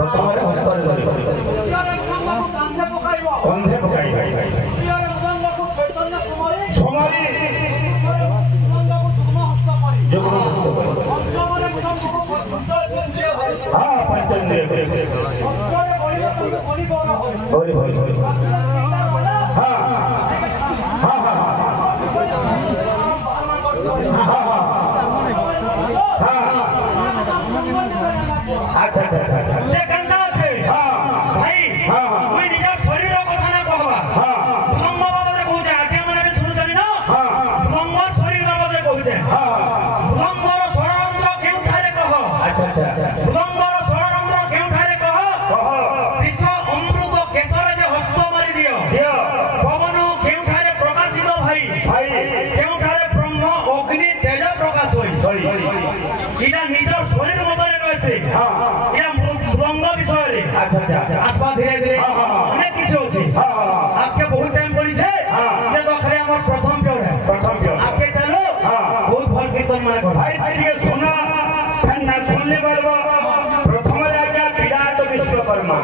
ପ୍ରଥମରେ ହସ୍ତରେ ଧରିବ କନ୍ଧେ ପକାଇବ ସମାରି ଯୁଗ୍ମ ହସ୍ତ କରିବ ହଁ ପଞ୍ଚେନ୍ଦ୍ରିୟ ଭରି ଭରି ହଁ ହଁ ହଁ अच्छा अच्छा अच्छा जे गंगा छे हां भाई हां कोई निजा शरीर कथा ना कहबा हां भंग बाबा कहूचे आज्ञा माने भी सुनु जानी ना हां भंग शरीर बाबा कहूचे हां भंगर षड़यंत्र केउ ठारे कह अच्छा अच्छा भंगर षड़यंत्र केउ ठारे कह विश्व अमृत केशर जे हस्त मारी दियो दियो पवन केउ ठारे प्रकाशित भाई भाई केउ ठारे ब्रह्म अग्नि तेज प्रकाश होई सही इना निज शरीर मदरे रहिছে हां इना भंग विषय रे अच्छा अच्छा आसपा धीरे धीरे अनेक किसी होची आपके बहुत टाइम पड़ी छे ये तो खरे हमर प्रथम प्योर है प्रथम प्योर आपके चलो बहुत भल कीर्तन माने कर भाई ठीक सुना फैन ना सुनले बलबो प्रथम राजा विराट विश्वकर्मा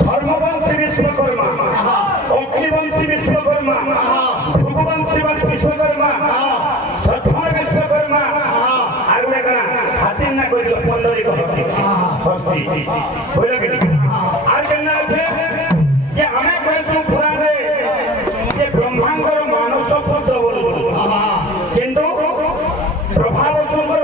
धर्मवंशी विश्वकर्मा अग्निवंशी विश्वकर्मा भृगुवंशी विश्वकर्मा सधर्म विश्वकर्मा आगुडे करा हाथी ना करिलो पंडरी को हस्ती बोले कि आर केना छे जे हमें कहसु पुराणे जे ब्रह्मांडर मानस पुत्र बोलु किंतु प्रभाव सुंदर